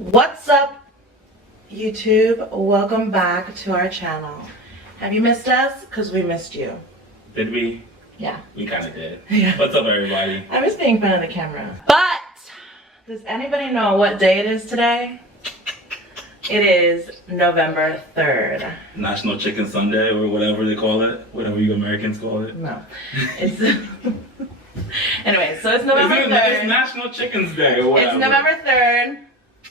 What's up, YouTube? Welcome back to our channel. Have you missed us? Because we missed you. Did we? Yeah. We kind of did. Yeah. What's up, everybody? I was being fun of the camera. But, does anybody know what day it is today? It is November 3rd. National Chicken Sunday, or whatever they call it. Whatever you Americans call it. No. It's... Anyway, so it's November 3rd. It's National Chicken's Day, or whatever. It's November 3rd.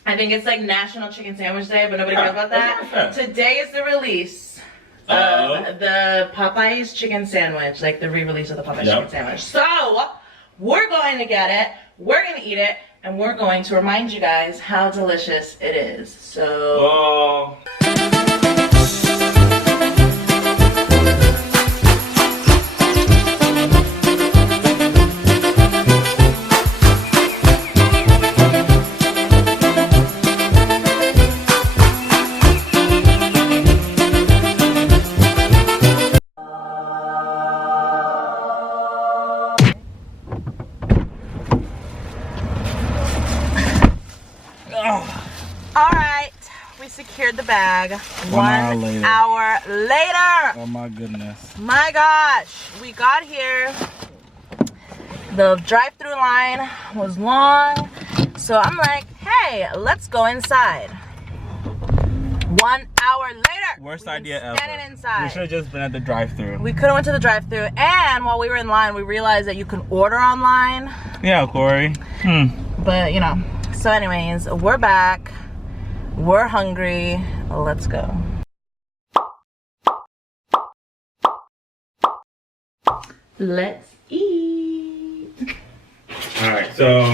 I think it's like National Chicken Sandwich Day, but nobody cares about that. Today is the release of the Popeyes chicken sandwich, like the re-release of the Popeyes chicken sandwich. So, we're going to get it, we're going to eat it, and we're going to remind you guys how delicious it is. So... Alright, we secured the bag. 1 hour later. Oh my goodness. My gosh, we got here. The drive-through line was long. So I'm like, hey, let's go inside. 1 hour later. Worst idea ever. Standing inside. We should have just been at the drive-through. We could have went to the drive-through, and while we were in line, we realized that you can order online. Yeah, Corey. But, you know. So anyways, we're back. We're hungry. Let's go. Let's eat. Alright, so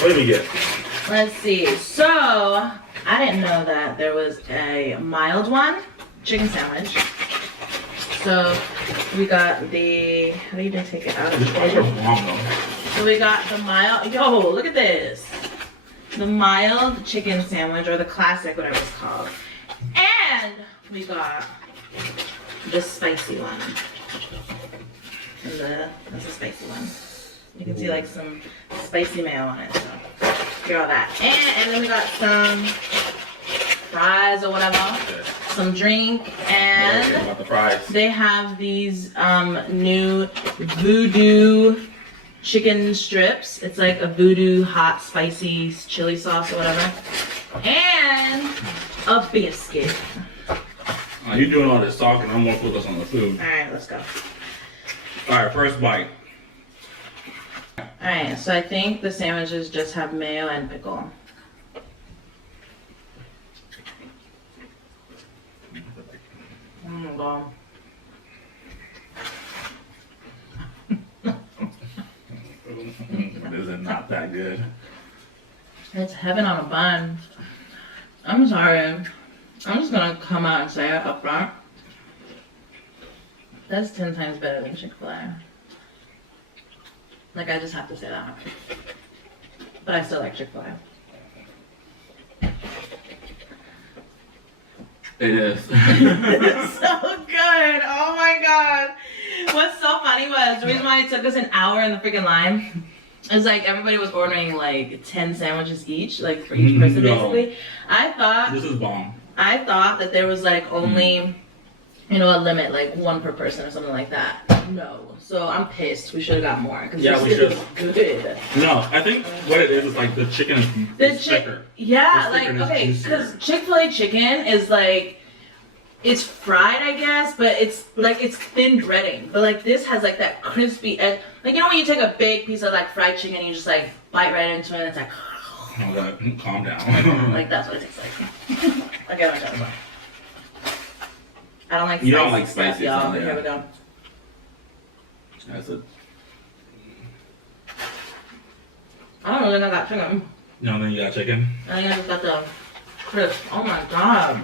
what did we get? Let's see. So, I didn't know that there was a mild one, chicken sandwich. So, we got the, how do you even take it out of the thing? So we got the mild, yo, look at this. The mild chicken sandwich, or the classic, whatever it's called. And we got the spicy one. And that's a spicy one. You can see like some spicy mayo on it, so hear all that. And then we got some fries or whatever, some drink, and they have these new voodoo chicken strips. It's like a voodoo hot spicy chili sauce or whatever, and a biscuit. You're doing all this talking, I'm more focused on the food. Alright, let's go. Alright, first bite. Alright, so I think the sandwiches just have mayo and pickle. Oh my god. This is not that good. It's heaven on a bun. I'm sorry. I'm just gonna come out and say it up front. That's 10 times better than Chick-fil-A. Like, I just have to say that. But I still like Chick-fil-A. It is. It's so good. Oh my god. What's so funny was the reason why it took us an hour in the freaking line is like everybody was ordering like 10 sandwiches each, like for each person basically. I thought this is bomb. I thought that there was like only you know, a limit, like one per person or something like that. No. So I'm pissed. We should have got more. Yeah, we should. Good. No, I think what it is like the chicken is thicker. Yeah, like, okay, because Chick-fil-A chicken is like, it's fried, I guess, but it's like, it's thin breading. But like this has like that crispy edge. Like, you know when you take a big piece of like fried chicken and you just like bite right into it and it's like. Oh god, calm down. Like that's what it tastes like. Okay, my God. I don't like spicy. You don't like spicy, y'all. Here we go. That's it. I don't really know that chicken. You don't think you got chicken? I think I just got the crisp. Oh my god.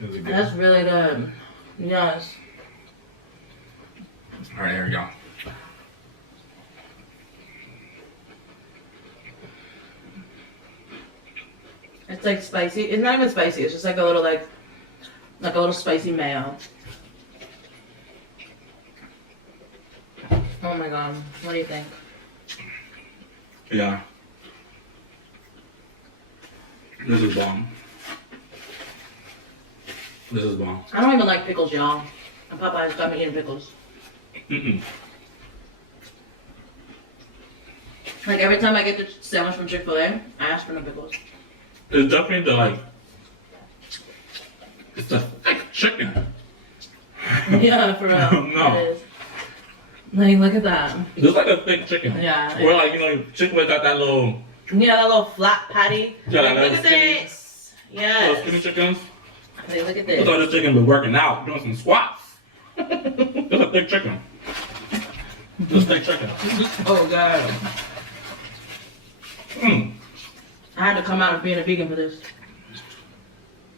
That's really good. Yes. Alright, here we go. It's like spicy. It's not even spicy. It's just like a little like a little spicy mayo. Oh my god. What do you think? Yeah. This is bomb. This is bomb. I don't even like pickles, y'all. And Popeyes got me eating pickles. Like every time I get the sandwich from Chick-fil-A, I ask for no pickles. It's definitely the like. It's the thick chicken. Yeah, for real. No. It is. Like, look at that. It's like a thick chicken. Yeah. Or like, you know, Chick-fil-A got that little. Yeah, that little flat patty. Yeah, like, that look at skinny- this. Yes. Those skinny chickens. Like, look at I thought this. this chicken been working out, doing some squats. It's a thick chicken. It's a thick chicken. Oh, God. Mm. I had to come out of being a vegan for this.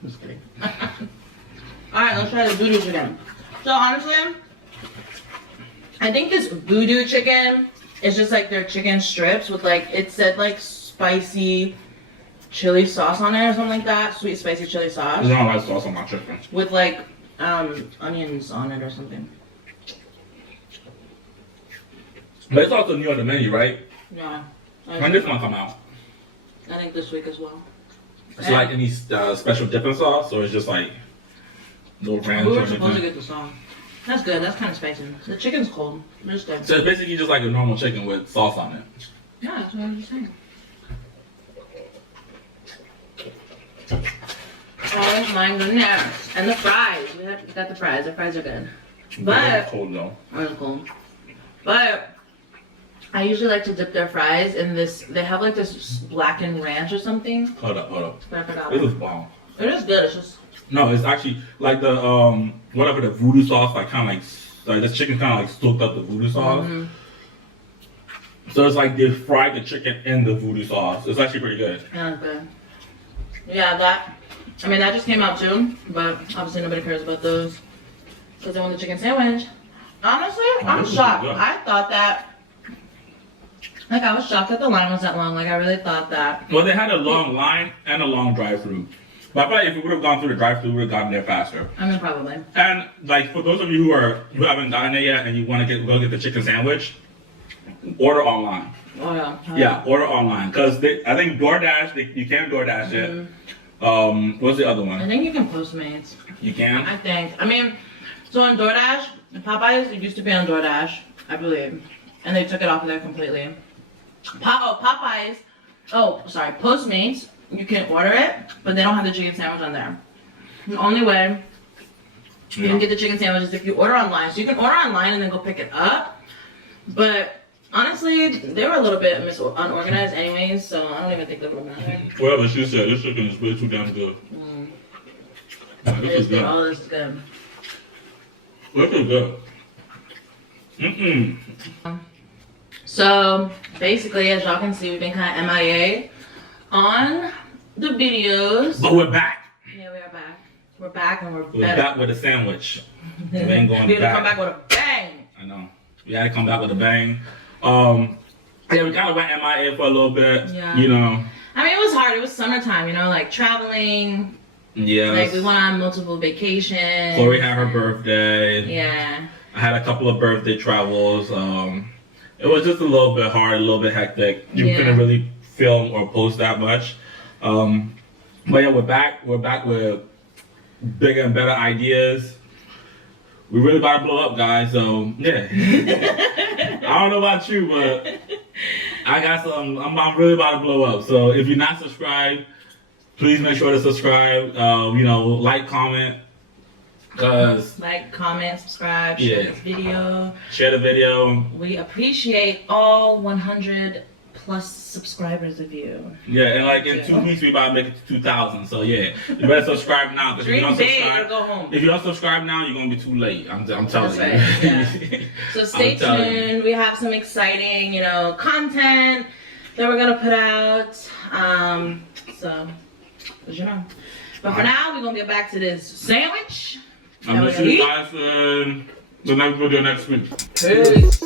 Just kidding. Alright, let's try the voodoo chicken. So, honestly, I think this voodoo chicken is just like their chicken strips with like, it said like spicy chili sauce on it or something like that. Sweet spicy chili sauce. There's not a lot of sauce on my chicken. With like onions on it or something. But it's also new on the menu, right? Yeah. When this one come out? I think this week as well. It's like any special dipping sauce, or it's just like no ranch We or were supposed to anything? get the song. That's good. That's kind of spicy. The chicken's cold. It's good. So it's basically just like a normal chicken with sauce on it. Yeah, that's what I was just saying. Oh my goodness. And the fries. We got the fries. The fries are good. But It's cold though. it's cool. But I usually like to dip their fries in this. They have like this blackened ranch or something. Hold up. But I forgot. This is bomb. It is good. It's just No, it's actually like the whatever the voodoo sauce, like kind of like this chicken kind of like soaked up the voodoo sauce. mhm. So it's like they fried the chicken in the voodoo sauce. It's actually pretty good. Yeah, it's good. Yeah, that. I mean, that just came out too. But obviously nobody cares about those because they want the chicken sandwich. Honestly, I'm this is shocked. good. I thought that. Like I was shocked that the line was that long. Like I really thought that. Well, they had a long line and a long drive-through. But I feel like if we would have gone through the drive-through, we would have gotten there faster. I mean, probably. And like for those of you who haven't gotten there yet and you want to go get the chicken sandwich, order online. Oh yeah. Yeah, order online because I think DoorDash you can't DoorDash it. What's the other I one? think you can Postmates. You can. I think. I mean, so on DoorDash, Popeyes, it used to be on DoorDash, I believe, and they took it off of there completely. Popeyes. Oh, sorry. Postmates. You can order it, but they don't have the chicken sandwich on there. The only way you can get the chicken sandwich is if you order online. So you can order online and then go pick it up. But honestly, they were a little bit unorganized anyways, so I don't even think that would matter. Whatever she said, this chicken is way too damn good. Yeah, this is good. Oh, this is good. This is good. So basically, as y'all can see, we've been kind of MIA on the videos. But we're back. Yeah, we are back. We're back and we're We're better. back with a sandwich. We ain't going We had to back. come back with a bang. I know. We had to come back with a bang. Yeah, we kind of went MIA for a little bit. Yeah. You know. I mean, it was hard. It was summertime, you know, like traveling. Yeah. Like we went on multiple vacations. Chloe had her birthday. Yeah. I had a couple of birthday travels. It was just a little bit hard, a little bit hectic. You Yeah. couldn't really film or post that much. But yeah, we're back. We're back with bigger and better ideas. We really about to blow up, guys. So yeah. I don't know about you, but I got some. I'm really about to blow up. So if you're not subscribed, please make sure to subscribe. You know, like, comment. Like, comment, subscribe, Yeah. share this video. Share the video. We appreciate all 100 plus subscribers of you. Yeah, and like in 2 weeks we about to make it to 2,000. So yeah, you better subscribe now. Because if you Dream don't big or subscribe, go home. if you don't subscribe now, you're gonna be too late. I'm telling That's you. right, yeah. So stay I'm telling you. tuned. We have some exciting, you know, content that we're gonna put out. So, as you know. But for now, we're gonna get back to this sandwich. I'm gonna see you guys in the next video next week. Peace.